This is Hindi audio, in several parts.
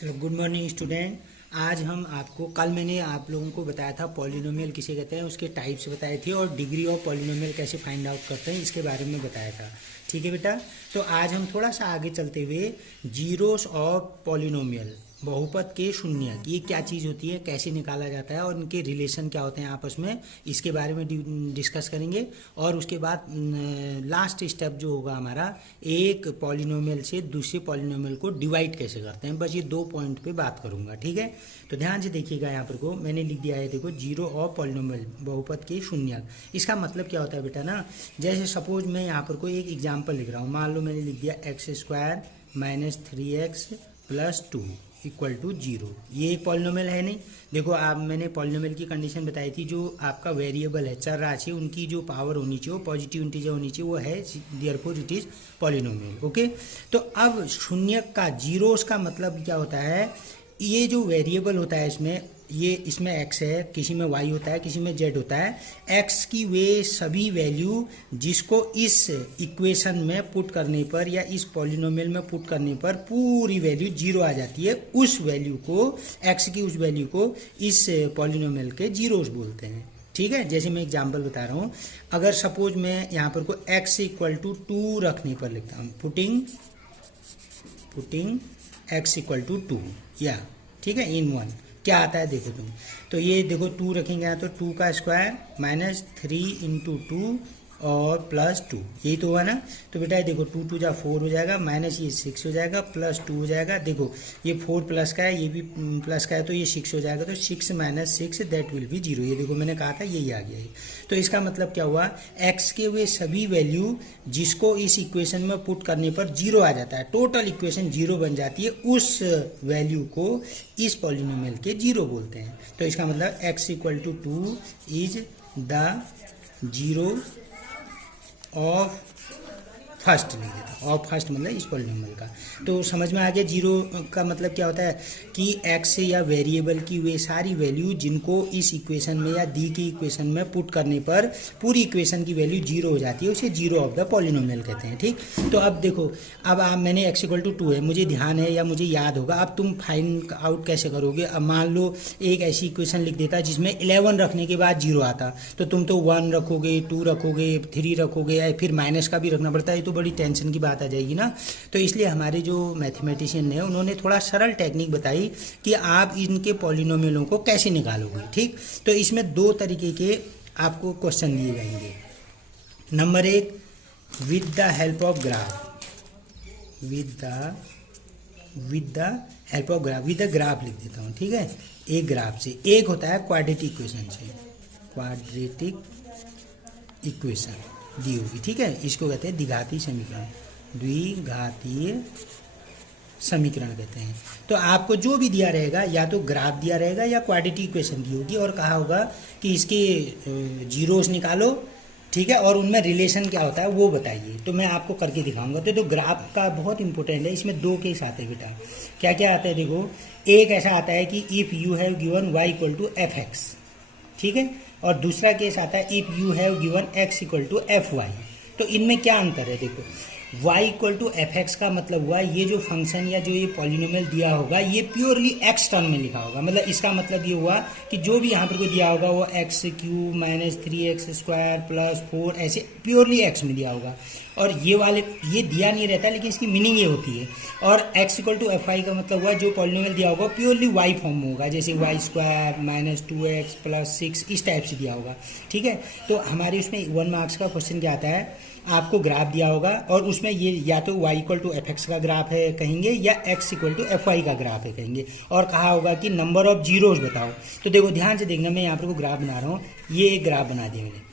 चलो, गुड मॉर्निंग स्टूडेंट। आज हम आपको, कल मैंने आप लोगों को बताया था पॉलिनोमियल किसे कहते हैं, उसके टाइप्स बताए थे और डिग्री ऑफ पॉलिनोमियल कैसे फाइंड आउट करते हैं इसके बारे में बताया था। ठीक है बेटा। तो आज हम थोड़ा सा आगे चलते हुए जीरोस ऑफ पॉलिनोमियल, बहुपद के शून्यक, ये क्या चीज़ होती है, कैसे निकाला जाता है और इनके रिलेशन क्या होते हैं आपस में, इसके बारे में डिस्कस करेंगे। और उसके बाद लास्ट स्टेप जो होगा हमारा, एक पॉलिनोमियल से दूसरे पॉलिनोमियल को डिवाइड कैसे करते हैं, बस ये 2 पॉइंट पे बात करूंगा। ठीक है, तो ध्यान से देखिएगा। यहाँ पर को मैंने लिख दिया है, देखो, जीरो ऑफ पॉलिनोमियल, बहुपद के शून्यक। इसका मतलब क्या होता है बेटा ना, जैसे सपोज मैं यहाँ पर कोई एक एग्जाम्पल लिख रहा हूँ। मान लो मैंने लिख दिया x² - 3x + 2 इक्वल टू 0। ये एक पॉलिनोमियल है नहीं। देखो, आप, मैंने पॉलिनोमियल की कंडीशन बताई थी, जो आपका वेरिएबल है, चर राशि, उनकी जो पावर होनी चाहिए वो पॉजिटिव इंटीजर होनी चाहिए, वो है, therefore it is polynomial. Okay. तो अब शून्यक का, जीरोस का मतलब क्या होता है, ये जो वेरिएबल होता है इसमें, ये इसमें x है, किसी में y होता है, किसी में z होता है। x की वे सभी वैल्यू जिसको इस इक्वेशन में पुट करने पर या इस पॉलिनोमियल में पुट करने पर पूरी वैल्यू 0 आ जाती है, उस वैल्यू को, x की उस वैल्यू को इस पॉलिनोमियल के जीरोस बोलते हैं। ठीक है, जैसे मैं एग्जाम्पल बता रहा हूँ। अगर सपोज मैं यहाँ पर को x = 2 रखने पर लिखता हूँ, पुटिंग x = 2, या ठीक है, इन 1 क्या आता है देखो तुम। तो ये देखो, 2 रखेंगे यहाँ, तो 2 का स्क्वायर -3 × 2 और +2, यही तो हुआ ना। तो बेटा देखो, 2 × 2 = 4 हो जाएगा, माइनस ये 6 हो जाएगा, +2 हो जाएगा। देखो, ये 4 प्लस का है, ये भी प्लस का है, तो ये 6 हो जाएगा। तो 6 - 6 दैट विल बी 0। ये देखो, मैंने कहा था यही आ गया है। तो इसका मतलब क्या हुआ, x के वे सभी वैल्यू जिसको इस इक्वेशन में पुट करने पर 0 आ जाता है, टोटल इक्वेशन 0 बन जाती है, उस वैल्यू को इस पॉलिनोमियल के 0 बोलते हैं। तो इसका मतलब x = 2 is the 0 of first लिख देता हूँ। ऑफ फर्स्ट मतलब इस पॉलिनोमियल का। तो समझ में आ गया, 0 का मतलब क्या होता है कि x या वेरिएबल की वे सारी वैल्यू जिनको इस इक्वेशन में या दी की इक्वेशन में पुट करने पर पूरी इक्वेशन की वैल्यू 0 हो जाती है, उसे 0 ऑफ द पॉलिनोमियल कहते हैं। ठीक। तो अब देखो, अब आप, मैंने x = 2 है, मुझे ध्यान है या मुझे याद होगा। अब तुम फाइंड आउट कैसे करोगे। अब मान लो एक ऐसी इक्वेशन लिख देता जिसमें 11 रखने के बाद 0 आता, तो तुम तो 1 रखोगे, 2 रखोगे, 3 रखोगे, या फिर माइनस का भी रखना पड़ता है, तो बड़ी टेंशन की बात आ जाएगी ना। तो इसलिए हमारे जो मैथमेटिशियन है, उन्होंने थोड़ा सरल टेक्निक बताई कि आप इनके पॉलिनोमियलों को कैसे निकालोगे। ठीक। तो इसमें 2 तरीके के आपको क्वेश्चन दिए जाएंगे। Number 1, with the help of graph, with the help of graph, with the graph लिख देता हूँ। ठीक है, एक ग्राफ से। एक होता है क्वाड्रेटिक इक्वेशन से, क्वाड्रेटिक इक्वेशन दी होगी। ठीक है, इसको कहते हैं द्विघातीय समीकरण, द्विघातीय समीकरण कहते हैं। तो आपको जो भी दिया रहेगा, या तो ग्राफ दिया रहेगा या क्वाड्रेटिक इक्वेशन दी होगी, और कहा होगा कि इसके जीरोस निकालो। ठीक है, और उनमें रिलेशन क्या होता है वो बताइए। तो मैं आपको करके दिखाऊंगा। तो ग्राफ का बहुत इंपॉर्टेंट है, इसमें 2 केस आते हैं बेटा। क्या क्या आता है देखो, एक ऐसा आता है कि if you have given y = fx, ठीक है, और दूसरा केस आता है if you have given x = fy। तो इनमें क्या अंतर है देखो, y = fx का मतलब हुआ, ये जो फंक्शन या जो ये पॉलिनोमियल दिया होगा, ये प्योरली x टर्म में लिखा होगा। मतलब इसका मतलब ये हुआ कि जो भी यहाँ पर कोई दिया होगा वो x³ - 3x² + 4 ऐसे प्योरली x में दिया होगा। और ये वाले, ये दिया नहीं रहता, लेकिन इसकी मीनिंग ये होती है। और x = fy का मतलब हुआ जो पॉलिनोमियल दिया होगा प्योरली y फॉर्म में होगा, जैसे y² - 2x + 6, इस टाइप से दिया होगा। ठीक है। तो हमारे उसमें 1 मार्क्स का क्वेश्चन क्या आता है, आपको ग्राफ दिया होगा और उसमें ये या तो y = fx का ग्राफ है कहेंगे, या x = fy का ग्राफ है कहेंगे, और कहा होगा कि नंबर ऑफ जीरोस बताओ। तो देखो, ध्यान से देखना, मैं यहाँ पर को ग्राफ बना रहा हूँ, ये एक ग्राफ बना दिया मैंने।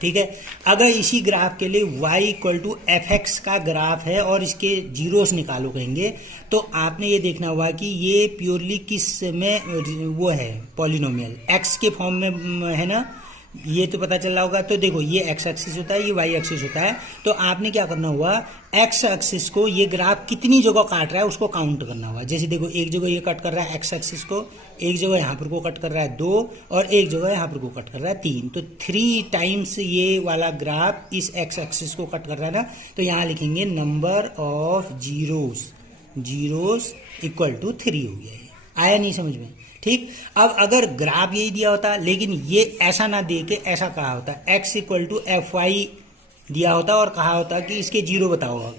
ठीक है, अगर इसी ग्राफ के लिए y = fx का ग्राफ है और इसके जीरोस निकालो कहेंगे, तो आपने ये देखना होगा कि ये प्योरली किस में वो है, पॉलिनोमियल x के फॉर्म में है ना, ये तो पता चल रहा होगा। तो देखो, ये x एक्सिस होता है, ये y एक्सिस होता है। तो आपने क्या करना हुआ, x एक्सिस को, ये ग्राफ कितनी जगह काट रहा है उसको काउंट करना हुआ। जैसे देखो, एक जगह ये कट कर रहा है x एक्सिस को, एक जगह यहाँ पर को कट कर रहा है 2, और एक जगह यहाँ पर को कट कर रहा है 3। तो 3 टाइम्स ये वाला ग्राफ इस x एक्सिस को कट कर रहा है ना। तो यहाँ लिखेंगे number of zeros, zeros equal to 3 हो गया। ये आया नहीं समझ में? ठीक। अब अगर ग्राफ यही दिया होता, लेकिन ये ऐसा ना दे के ऐसा कहा होता, x equal to F Y दिया होता और कहा होता कि इसके जीरो बताओ अब,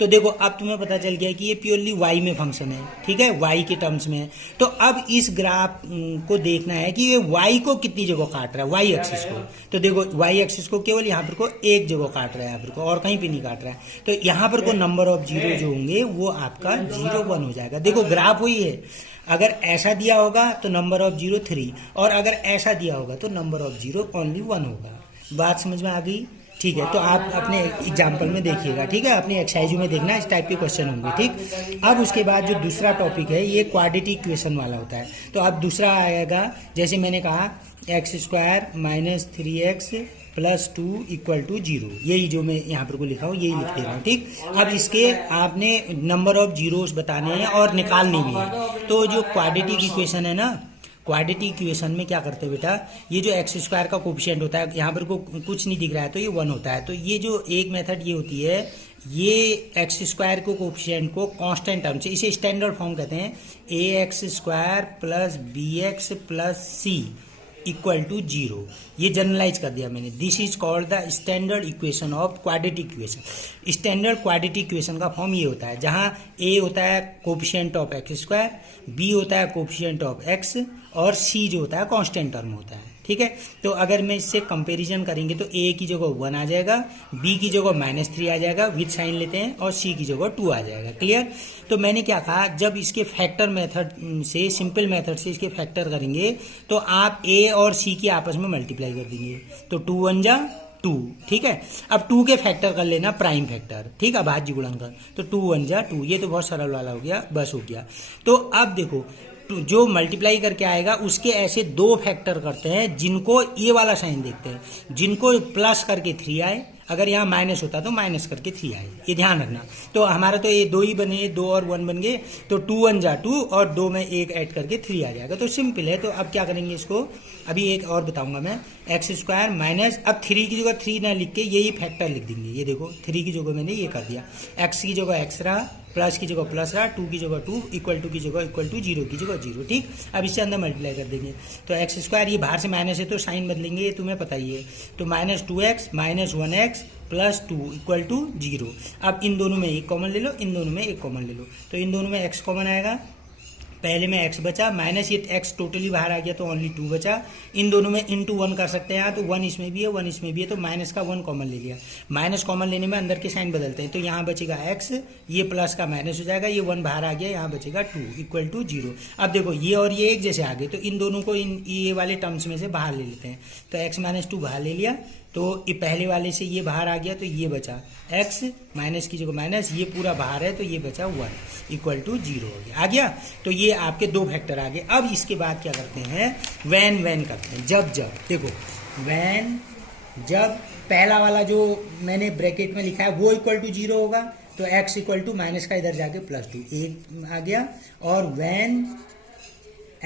तो देखो अब तुम्हें पता चल गया कि ये प्योरली y में फंक्शन है, ठीक है, y के टर्म्स में है। तो अब इस ग्राफ को देखना है कि ये y को कितनी जगह काट रहा है, y एक्सिस को। तो देखो y एक्सिस को केवल यहाँ पर को एक जगह काट रहा है, यहाँ पर को और कहीं पे नहीं काट रहा है। तो यहाँ पर को नंबर ऑफ जीरो जो होंगे वो आपका 0 1 हो जाएगा। देखो ग्राफ वही है, अगर ऐसा दिया होगा तो नंबर ऑफ जीरो 3, और अगर ऐसा दिया होगा तो नंबर ऑफ जीरो ओनली 1 होगा। बात समझ में आ गई? ठीक है, तो आप अपने एग्जाम्पल में देखिएगा, ठीक है, अपने एक्सरसाइज में देखना, इस टाइप के क्वेश्चन होंगे। ठीक। अब उसके बाद जो दूसरा टॉपिक है ये क्वाड्रेटिक इक्वेशन वाला होता है। तो अब दूसरा आएगा, जैसे मैंने कहा X square minus 3x plus 2 equal to 0, यही जो मैं यहाँ पर को लिखा हूँ यही लिख दे रहा हूँ। ठीक। अब इसके आपने नंबर ऑफ जीरोस बताने हैं और निकालने भी है। तो जो क्वाड्रेटिक इक्वेशन है ना, क्वाड्रेटिक इक्वेशन में क्या करते हैं बेटा, ये जो एक्स स्क्वायर का कोफिशिएंट होता है, यहाँ पर को कुछ नहीं दिख रहा है तो ये 1 होता है। तो ये जो एक मेथड ये होती है, ये एक्स स्क्वायर को कोफिशिएंट को कांस्टेंट टर्म से, इसे स्टैंडर्ड फॉर्म कहते हैं, a x square plus b x plus c equal to 0, ये जनरलाइज कर दिया मैंने। This is called the standard equation of quadratic equation. Standard quadratic equation का फॉर्म ये होता है, जहां ए होता है coefficient of x square, b होता है कोफिशिएंट ऑफ एक्स, और सी जो होता है कांस्टेंट टर्म होता है। ठीक है, तो अगर मैं इससे कंपैरिजन करेंगे तो ए की जगह 1 आ जाएगा, बी की जगह -3 आ जाएगा, विथ साइन लेते हैं, और सी की जगह 2 आ जाएगा। क्लियर? तो मैंने क्या कहा, जब इसके फैक्टर मेथड से, सिंपल मेथड से इसके फैक्टर करेंगे तो आप ए और सी की आपस में मल्टीप्लाई कर देंगे, तो 2 1 जा 2। ठीक है, अब 2 के फैक्टर कर लेना प्राइम फैक्टर, ठीक है, अभाज्य गुणनखंड, तो 2 1 जा 2, ये तो बहुत सरल वाला हो गया, बस हो गया। तो अब देखो जो मल्टीप्लाई करके आएगा उसके ऐसे 2 फैक्टर करते हैं जिनको ये वाला साइन देखते हैं, जिनको प्लस करके 3 आए, अगर यहाँ माइनस होता तो माइनस करके 3 आए, ये ध्यान रखना। तो हमारा तो ये 2 ही बने, 2 और 1 बन गए, तो 2 1 जा 2 और 2 में 1 ऐड करके 3 आ जाएगा। तो सिंपल है। तो अब क्या करेंगे इसको, अभी एक और बताऊंगा मैं, एक्स स्क्वायर माइनस, अब 3 की जगह 3 ना लिख के यही फैक्टर लिख देंगे। ये देखो 3 की जगह मैंने ये कर दिया, एक्स की जगह एक्स रहा, प्लस की जगह प्लस रहा, 2 की जगह 2, इक्वल टू की जगह इक्वल टू, 0 की जगह 0। ठीक। अब इससे अंदर मल्टीप्लाई कर देंगे, तो एक्स स्क्वायर, ये बाहर से माइनस है तो साइन बदलेंगे, ये तुम्हें पता ही है, तो -2x minus 1x plus 2 equal to 0। अब इन दोनों में एक कॉमन ले लो, इन दोनों में एक कॉमन ले लो, तो इन दोनों में x कॉमन आएगा, पहले में x बचा, माइनस ये x टोटली बाहर आ गया तो ओनली 2 बचा। इन दोनों में इंटू 1 कर सकते हैं यहाँ, तो 1 इसमें भी है 1 इसमें भी है, तो माइनस का 1 कॉमन ले लिया। माइनस कॉमन लेने में अंदर के साइन बदलते हैं, तो यहाँ बचेगा x, ये प्लस का माइनस हो जाएगा, ये 1 बाहर आ गया, यहाँ बचेगा 2 इक्वल टू 0। अब देखो ये और ये एक जैसे आ गए, तो इन दोनों को ये वाले टर्म्स में से बाहर ले लेते हैं, तो x माइनस 2 बाहर ले लिया, तो ये पहले वाले से ये बाहर आ गया, तो ये बचा x, माइनस की जगह माइनस, ये पूरा बाहर है तो ये बचा 1 इक्वल टू 0 हो गया, आ गया। तो ये आपके 2 फैक्टर आ गए। अब इसके बाद क्या करते हैं, वैन करते हैं, जब देखो वैन, जब पहला वाला जो मैंने ब्रैकेट में लिखा है वो इक्वल टू 0 होगा, तो x इक्वल टू माइनस का इधर जाके +2 एक आ गया, और वैन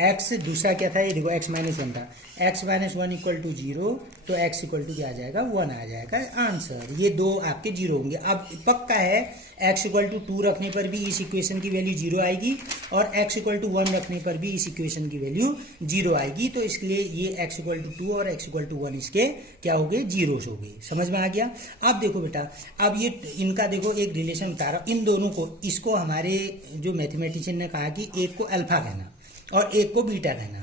x दूसरा क्या था, ये देखो x माइनस 1 था, x माइनस 1 इक्वल टू 0, तो x इक्वल टू क्या आ जाएगा, 1 आ जाएगा आंसर। ये 2 आपके 0 होंगे। अब पक्का है x इक्वल टू 2 रखने पर भी इस इक्वेशन की वैल्यू 0 आएगी, और x इक्वल टू 1 रखने पर भी इस इक्वेशन की वैल्यू 0 आएगी। तो इसके लिए ये x इक्वल टू 2 और x इक्वल टू 1 इसके क्या हो गए, जीरोस हो गए। समझ में आ गया? अब देखो बेटा, अब ये इनका देखो एक रिलेशन बता रहा हूं, इन दोनों को, इसको हमारे जो मैथमेटिशियन ने कहा कि एक को अल्फा कहना और एक को बीटा कहना।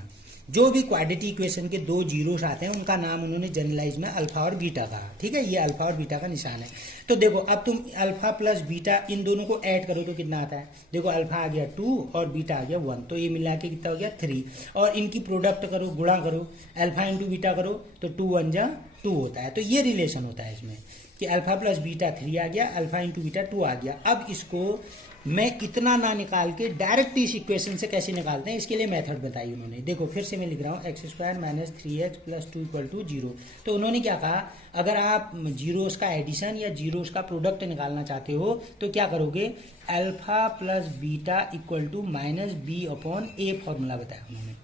जो भी क्वाड्रेटिक इक्वेशन के 2 जीरोस आते हैं उनका नाम उन्होंने जनरलाइज में अल्फा और बीटा कहा। ठीक है, ये अल्फा और बीटा का निशान है। तो देखो अब तुम अल्फा प्लस बीटा इन दोनों को ऐड करो तो कितना आता है, देखो अल्फा आ गया 2 और बीटा आ गया 1, तो ये मिला के कितना हो गया 3, और इनकी प्रोडक्ट करो, गुणा करो, अल्फा इंटू बीटा करो तो 2 1 जा 2 होता है। तो ये रिलेशन होता है इसमें कि अल्फा प्लस बीटा 3 आ गया, अल्फा इंटू बीटा 2 आ गया। अब इसको मैं इतना ना निकाल के डायरेक्ट इस इक्वेशन से कैसे निकालते हैं, इसके लिए मेथड बताई उन्होंने। देखो फिर से मैं लिख रहा हूँ, X square minus 3x plus 2 equal to 0। तो उन्होंने क्या कहा, अगर आप जीरोस का एडिशन या जीरोस का प्रोडक्ट निकालना चाहते हो तो क्या करोगे, alpha plus beta equal to minus b upon a formula बताया उन्होंने।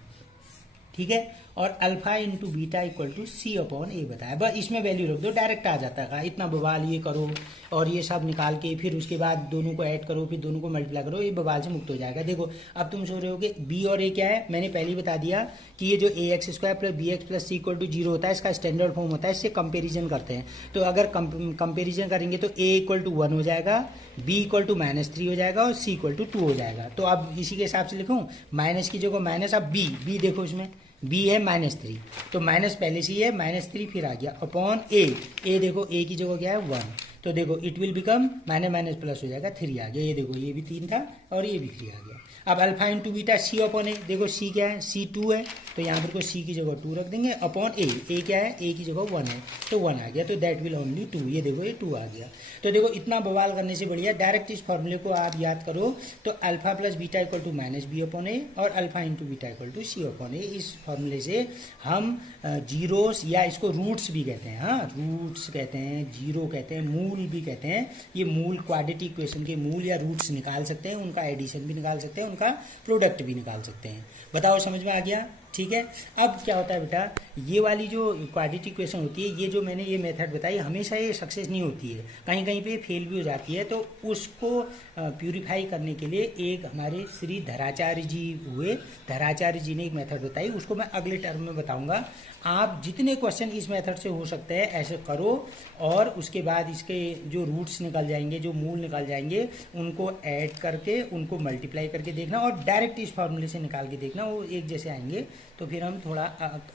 ठीक है। और alpha into beta equal to c upon a बताया, बस इसमें वैल्यू रख दो, डायरेक्ट आ जाता है। इतना बवाल ये करो और ये सब निकाल के फिर उसके बाद दोनों को ऐड करो, फिर दोनों को मल्टीप्लाई करो, ये बवाल से मुक्त हो जाएगा। देखो अब तुम सोच रहे हो कि बी और ए क्या है, मैंने पहले ही बता दिया कि ये जो a x square plus b x plus c equal to zero होता है, इसका स्टैंडर्ड फॉर्म होता है, इससे कंपेरिजन करते हैं। तो अगर कंपेरिजन करेंगे तो ए इक्वल टू 1 हो जाएगा, बी इक्वल टू -3 हो जाएगा और सी इक्वल टू 2 हो जाएगा। तो अब इसी के हिसाब से लिखूँ, माइनस की जगह माइनस, अब बी देखो इसमें बी है -3, तो माइनस पहले से ही है, -3 फिर आ गया अपॉन ए देखो ए की जगह क्या है 1, तो देखो it will become minus minus plus हो जाएगा 3 आ गया। ये देखो ये भी 3 था और ये भी 3 आ गया। अब अल्फा इंटू बीटा सी अपॉन ए, देखो सी क्या है, सी 2 है, तो यहाँ पर को सी की जगह 2 रख देंगे अपॉन ए क्या है, ए की जगह 1 है, तो 1 आ गया, तो दैट विल ओनली 2, ये देखो ये 2 आ गया। तो देखो इतना बवाल करने से बढ़िया डायरेक्ट इस फॉर्मूले को आप याद करो, तो alpha plus beta equal to minus b upon a और alpha into beta equal to c upon a. इस फॉर्मूले से हम जीरोस या इसको रूट्स भी कहते हैं, हाँ रूट्स कहते हैं, जीरो कहते हैं, मूल भी कहते हैं, ये मूल क्वाड्रेटिक इक्वेशन के मूल या रूट्स निकाल सकते हैं, उनका एडिशन भी निकाल सकते हैं, उनका प्रोडक्ट भी निकाल सकते हैं। बताओ समझ में आ गया? ठीक है। अब क्या होता है बेटा, ये वाली जो क्वाड्रेटिक इक्वेशन होती है, ये जो मैंने ये मेथड बताई, हमेशा ये सक्सेस नहीं होती है, कहीं कहीं पे फेल भी हो जाती है। तो उसको प्यूरिफाई करने के लिए एक हमारे श्री धराचार्य जी हुए, धराचार्य जी ने एक मेथड बताई, उसको मैं अगले टर्म में बताऊंगा। आप जितने क्वेश्चन इस मेथड से हो सकते हैं ऐसे करो, और उसके बाद इसके जो रूट्स निकल जाएंगे, जो मूल निकल जाएंगे, उनको ऐड करके उनको मल्टीप्लाई करके देखना और डायरेक्ट इस फॉर्मूले से निकाल के देखना, वो एक जैसे आएंगे। तो फिर हम थोड़ा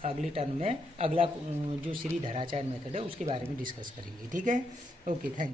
अगले टर्म में अगला जो श्री धराचार्य मेथड है उसके बारे में डिस्कस करेंगे। ठीक है, ओके, थैंक यू।